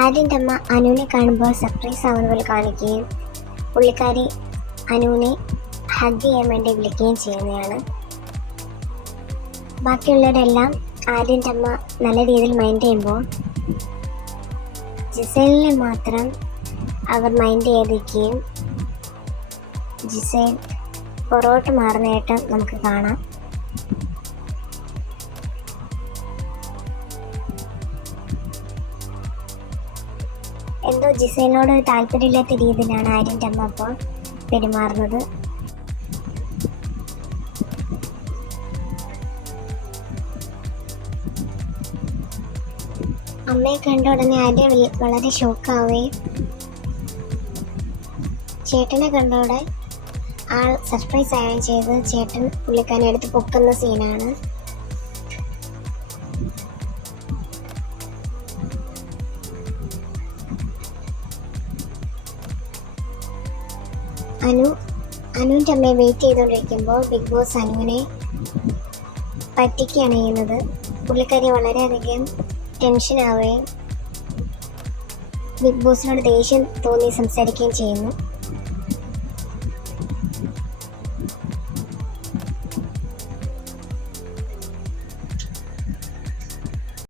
ആര്യൻ്റെ അമ്മ അനുവിനെ കാണുമ്പോൾ സർപ്രൈസ് ആവുന്ന പോലെ കാണിക്കുകയും പുള്ളിക്കാരി അനുവിനെ ഹഗ് ചെയ്യാൻ വേണ്ടി വിളിക്കുകയും ചെയ്യുന്നതാണ്. ബാക്കിയുള്ളവരെല്ലാം ആര്യൻ്റെ അമ്മ നല്ല രീതിയിൽ മൈൻഡ് ചെയ്യുമ്പോൾ ജിസേലിനെ മാത്രം അവർ മൈൻഡ് ചെയ്തിരിക്കുകയും ജിസേൽ പുറകോട്ട് മാറുന്നതായിട്ട് നമുക്ക് കാണാം. എന്തോ ജിസേലിനോട് താല്പര്യമില്ലാത്ത രീതിയിലാണ് ആര്യൻ്റെ അമ്മ അപ്പോൾ പെരുമാറുന്നത്. അമ്മയെ കണ്ട ഉടനെ ആര്യ വളരെ ഷോക്കാവുകയും ചേട്ടനെ കണ്ടോടെ ആൾ സർപ്രൈസ് ആവുകയും ചെയ്ത് ചേട്ടൻ പുള്ളിക്കാരനെ എടുത്ത് പൊക്കുന്ന സീനാണ്. അനുവിൻ്റെ അമ്മയെ വെയിറ്റ് ചെയ്തുകൊണ്ടിരിക്കുമ്പോൾ ബിഗ് ബോസ് അനുവിനെ പറ്റിക്കുകയാണ് ചെയ്യുന്നത്. പുള്ളിക്കാരി വളരെയധികം ടെൻഷനാവുകയും ബിഗ് ബോസിനോട് ദേഷ്യം തോന്നി സംസാരിക്കുകയും ചെയ്യുന്നു.